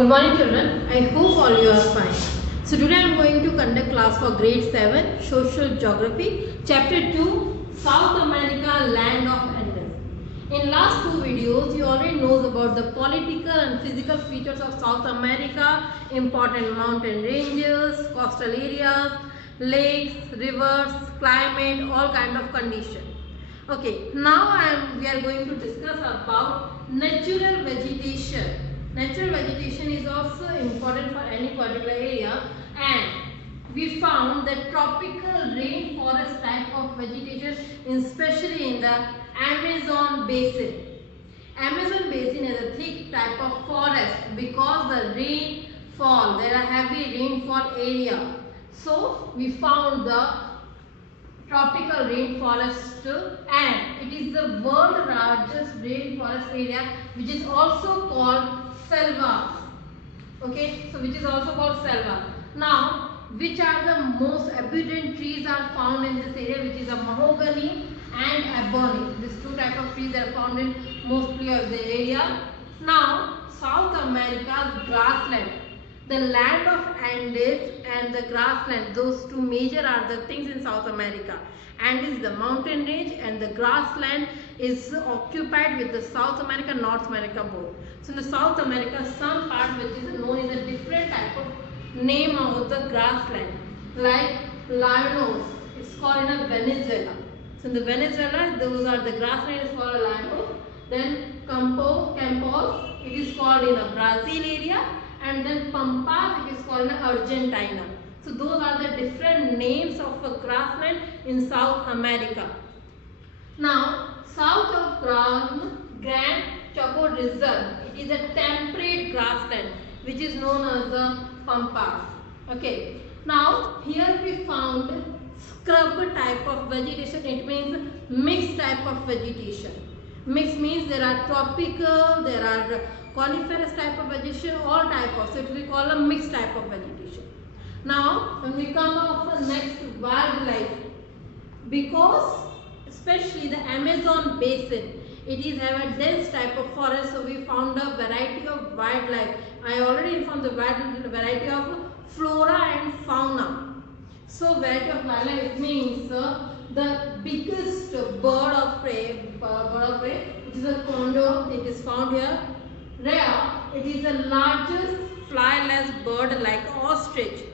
Good morning children, I hope all you are fine. So today I am going to conduct class for grade 7 Social Geography Chapter 2 South America Land of Andes. In last two videos you already knows about the political and physical features of South America, important mountain ranges, coastal areas, lakes, rivers, climate, all kind of condition. Okay, now we are going to discuss about natural vegetation. Natural vegetation is also important for any particular area, and we found that tropical rainforest type of vegetation, especially in the Amazon basin. Amazon basin is a thick type of forest because the rainfall, there are heavy rainfall area. So we found the tropical rainforest, and it is the world largest rainforest area, which is also called selvas. Okay, so which is also called selva. Now, which are the most abundant trees are found in this area, which is a mahogany and ebony. These two type of trees are found in mostly of the area. Now, South America's grassland. The land of Andes and the grassland, those two major are the things in South America. Andes, the mountain range, and the grassland is occupied with the South America, North America both. So in the South America, some part which is known as a different type of name of the grassland, like llanos, it's called in a Venezuela. So in the Venezuela, those are the grassland is called a llano. Then Campos, it is called in a Brazil area, and then Pampas, it is called in Argentina. So those are the different names of a grassland in South America. Now, south of Gran Chaco Reserve, it is a temperate grassland which is known as the Pampas. Okay. Now, here we found scrub type of vegetation. It means mixed type of vegetation. Mixed means there are tropical, there are coniferous type of vegetation, all type of. So it we call a mixed type of vegetation. Now, when we come off the next wildlife, because especially the Amazon basin, it is have a dense type of forest, so we found a variety of wildlife. I already informed the variety of flora and fauna. So variety of wildlife means the biggest bird of prey, which is a condor, it is found here. Rare, it is the largest flyless bird like ostrich.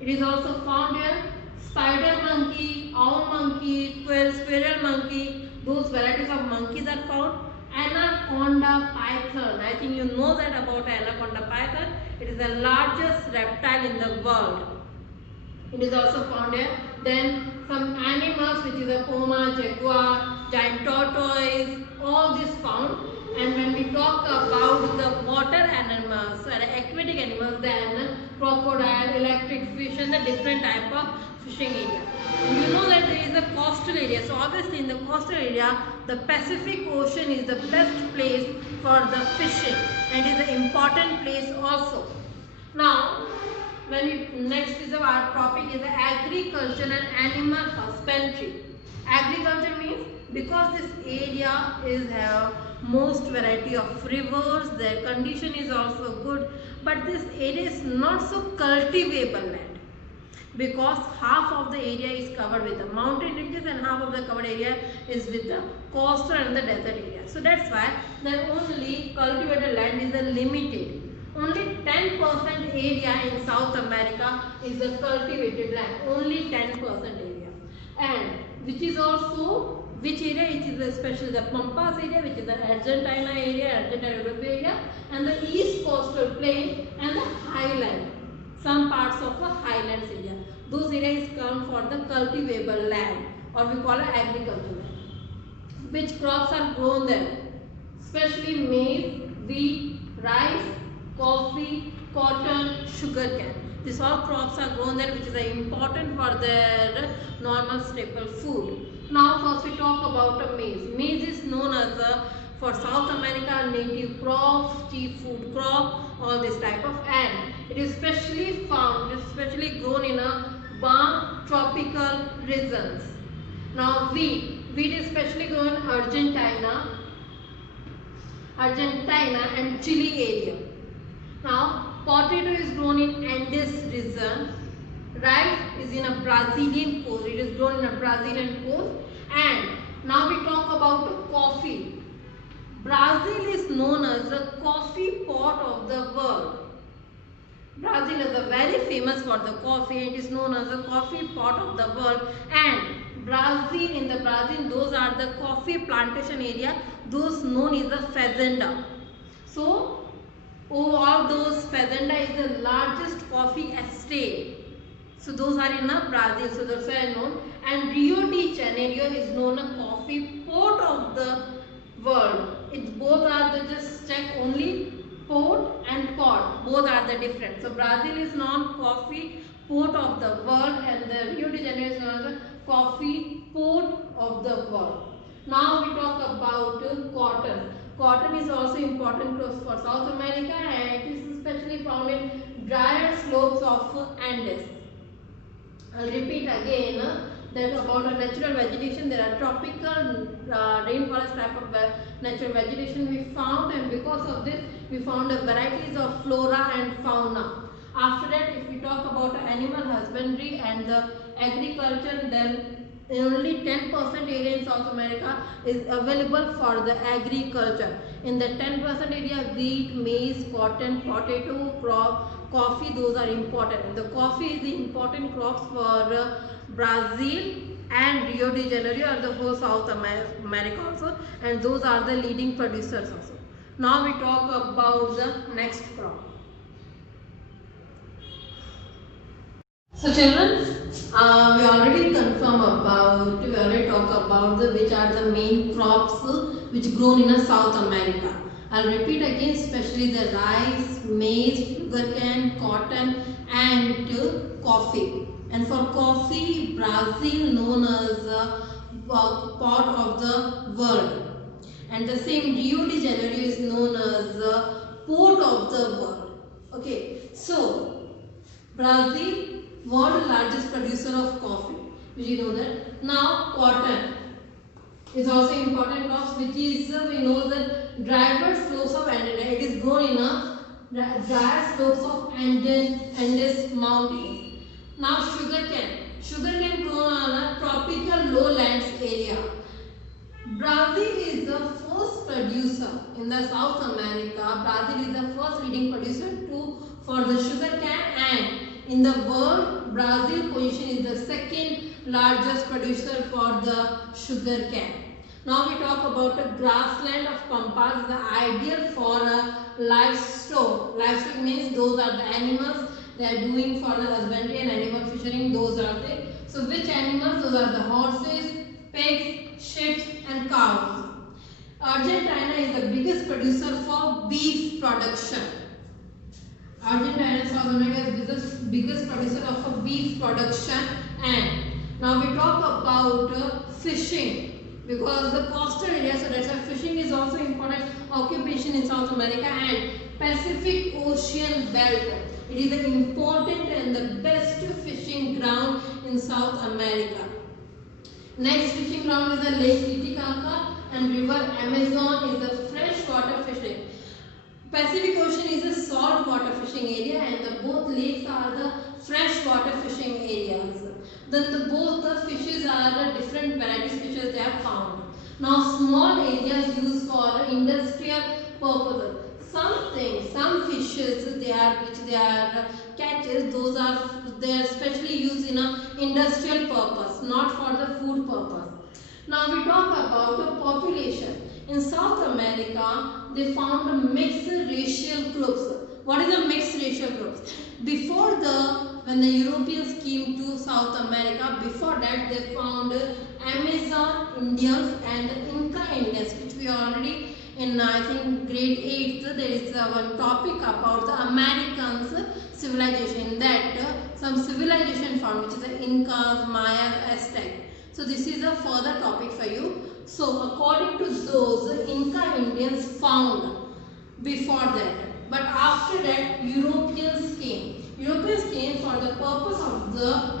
It is also found here. Spider monkey, owl monkey, squirrel monkey, those varieties of monkeys are found. Anaconda python, I think you know that about anaconda python. It is the largest reptile in the world. It is also found here. Then some animals which is a puma, jaguar, giant tortoise, all this found. And when we talk about the water animals and aquatic animals, then crocodile, electric fish, and the different type of fishing area. You know that there is a coastal area. So obviously in the coastal area, the Pacific Ocean is the best place for the fishing, and is an important place also. Now, next is our topic is the agriculture and animal husbandry. Agriculture means because this area is have most variety of rivers, their condition is also good, but this area is not so cultivable land, because half of the area is covered with the mountain ranges and half of the covered area is with the coastal and the desert area. So that's why the only cultivated land is limited. Only 10% area in South America is a cultivated land. Only 10% area. And which is also, which area? It is especially the Pampas area, which is the Argentina area, area, and the east coastal plain and the highland. Some parts of the highlands area. Those areas come for the cultivable land, or we call it agricultural land. Which crops are grown there? Especially maize, wheat, rice, coffee, cotton, sugarcane. These all crops are grown there, which is important for their normal staple food. Now first we talk about maize. Maize is known as for South America native crop, chief food crop, all this type of, and it is specially found, especially grown in a warm tropical regions. Now wheat is specially grown in Argentina and Chile area. Now rice is in a Brazilian coast. It is grown in a Brazilian coast. And now we talk about coffee. Brazil is known as the coffee pot of the world. Brazil is very famous for the coffee. It is known as the coffee pot of the world. And Brazil, in the Brazil, those are the coffee plantation area. Those known as the fazenda. So, all those fazenda is the largest coffee estate. So those are in Brazil. So that's why known. And Rio de Janeiro is known as coffee port of the world. It both are the, just check only port and pot. Both are the different. So Brazil is known coffee port of the world, and the Rio de Janeiro is known as the coffee port of the world. Now we talk about cotton. Cotton is also important for South America, and it is especially found in drier slopes of Andes. I'll repeat again that about a natural vegetation. There are tropical rainforest type of natural vegetation we found, and because of this we found varieties of flora and fauna. After that, if we talk about animal husbandry and the agriculture, then only 10% area in South America is available for the agriculture. In the 10% area, wheat, maize, cotton, potato, crop, coffee, those are important. And the coffee is the important crops for Brazil and Rio de Janeiro, or the whole South America also, and those are the leading producers also. Now we talk about the next crop. So children, we already talk about which are the main crops which grown in South America. I'll repeat again, especially the rice, maize, sugarcane, cotton and coffee. And for coffee, Brazil known as pot of the world. And the same Rio de Janeiro is known as port of the world. Okay, so Brazil, world largest producer of coffee. Did you know that? Now cotton is also important crops, which is we know that drier slopes of Andes. It is grown in dry slopes of Andes mountains. Now sugarcane grown on a tropical lowlands area. Brazil is the first producer in the South America. Brazil is the first leading producer for the sugarcane, and in the world, Brazil position is the second largest producer for the sugarcane. Now we talk about the grassland of Pampas, the ideal for livestock. Livestock means those are the animals they are doing for the husbandry and animal fishing. Those are the, so which animals? Those are the horses, pigs, sheep and cows. Argentina is the biggest producer for beef production. Argentina, South America is the biggest producer of beef production. And now we talk about fishing, because the coastal area, so that's why fishing is also important occupation in South America. And Pacific Ocean belt, it is the important and the best fishing ground in South America. Next fishing ground is the Lake Titicaca, and river Amazon is the freshwater fishing. Pacific Ocean is a salt water fishing area, and both lakes are the freshwater fishing areas. Then both the fishes are the different varieties fishes they are found. Now small areas used for industrial purposes. Some fishes which they are catches, those are they are specially used in a industrial purpose, not for the food purpose. Now we talk about the population. In South America, they found mixed racial groups. What is a mixed racial groups? Before when the Europeans came to South America, before that they found Amazon Indians and Inca Indians, which we already in I think grade 8th there is one topic about the Americans civilization. In that some civilization found, which is the Incas, Mayas, Aztec. So this is a further topic for you. So according to those, Inca Indians found before that, but after that Europeans came. Europeans came for the purpose of the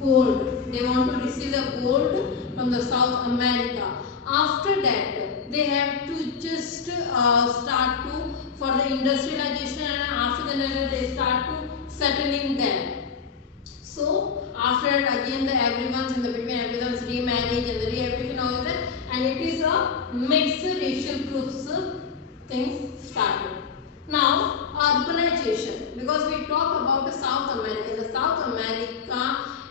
gold. They want to receive the gold from the South America. After that, they have to just start to for the industrialization, and after that they start to settling there. So after that again everyone's in the between, everyone's remarriage and the rehabitation all is there, and it is a mixed racial groups things started. Now urbanization, because we talk about the South America. The South America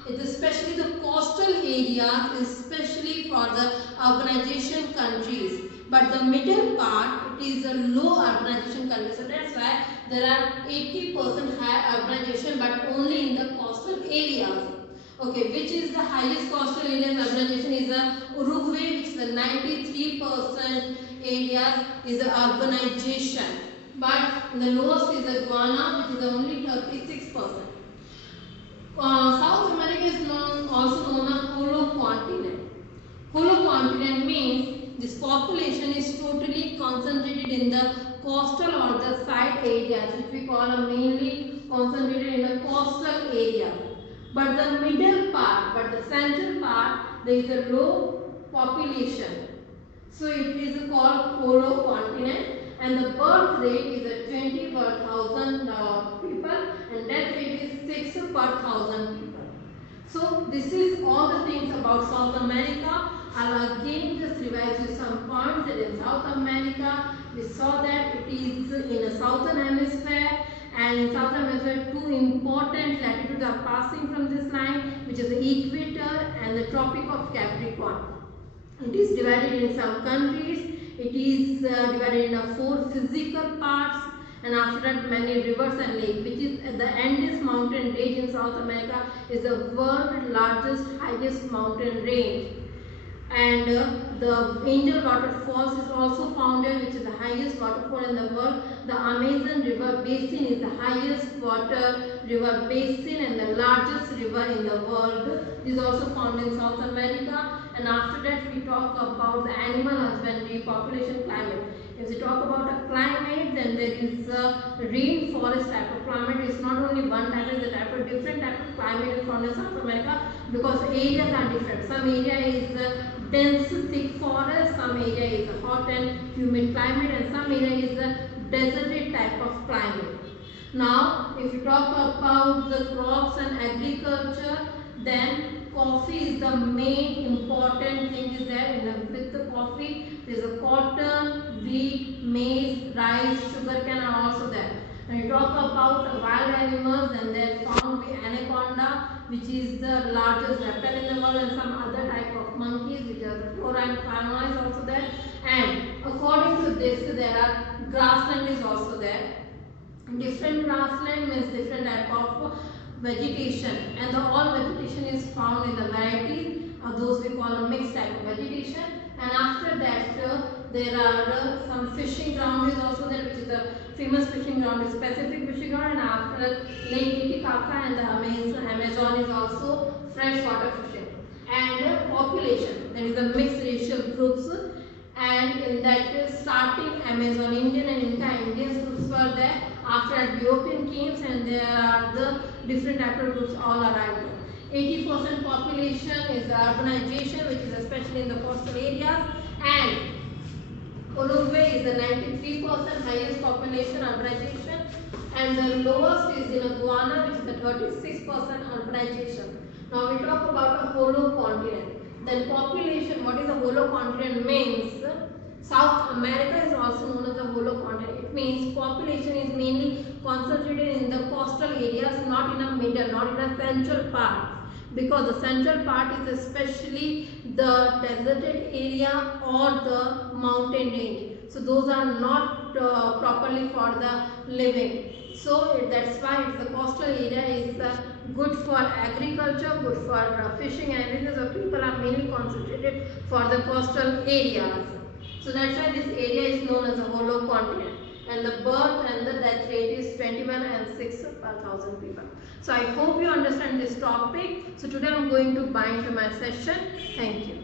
is especially the coastal areas, especially for the urbanization countries. But the middle part, it is a low urbanization country. So that's why there are 80% high urbanization, but only in the coastal areas. Okay, which is the highest coastal areas urbanization is Uruguay, which is the 93% areas is the urbanization. But the lowest is the Guyana, which is only 36%. South America is also known as hollow continent. Hollow continent means this population is totally concentrated in the coastal or the side areas, which we call mainly concentrated in the coastal area. But the middle part, but the central part, there is a low population. So it is called hollow continent, and the birth rate is 20 per 1,000 people, and death rate is 6 per 1,000 people. So this is all the things about South America. I'll again just revise you some points that in South America we saw that it is in a southern hemisphere, and in southern hemisphere two important latitudes are passing from this line, which is the equator and the Tropic of Capricorn. It is divided in some countries. It is divided in 4 physical parts, and after that many rivers and lakes, which is the Andes mountain range in South America is the world's largest highest mountain range. And the Angel Waterfalls is also found here, which is the highest waterfall in the world. The Amazon River Basin is the highest water river basin and the largest river in the world. It is also found in South America. And after that we talk about the animal husbandry, population, climate. If we talk about a climate, then there is a rainforest type of climate. It's not only one type, it's a type of different type of climate is found in South America, because areas are different. Some area is dense thick forest, some area is a hot and humid climate, and some area is a deserted type of climate. Now if you talk about the crops and agriculture, then coffee is the main important thing is there. With the coffee there is a cotton, wheat, maize, rice, sugarcane are also there. When you talk about wild animals, then there is found the anaconda, which is the largest reptile in the world, and some other type of monkeys, which are the flora and fauna is also there. And according to this, there are grassland is also there. Different grassland means different type of vegetation, and all vegetation is found in the varieties. Those we call a mixed type of vegetation. And after that, there are some fishing ground is also there, which is the famous fishing ground is Pacific fishing ground. And after Lake Titicaca and the Amazon is also freshwater fishing. And population, there is a mixed racial groups, and in that starting Amazon Indian and Inca Indians groups were there. After that European kings, and there are the different type of groups all arrived. 80% population is the urbanization, which is especially in the coastal areas, and Uruguay is the 93% highest population urbanization, and the lowest is in Guyana, which is the 36% urbanization. Now we talk about a hollow continent. Then population, what is a hollow continent means? South America is also known as a hollow continent. It means population is mainly concentrated in the coastal areas, not in a middle, not in a central part. Because the central part is especially the deserted area or the mountain range. So those are not properly for the living. So that's why it's the coastal area is good for agriculture, good for fishing and everything. So people are mainly concentrated for the coastal areas. So that's why this area is known as a hollow continent. And the birth and the death rate is 21 and 6 per 1,000 people. So I hope you understand this topic. So today I am going to bind to my session. Thank you.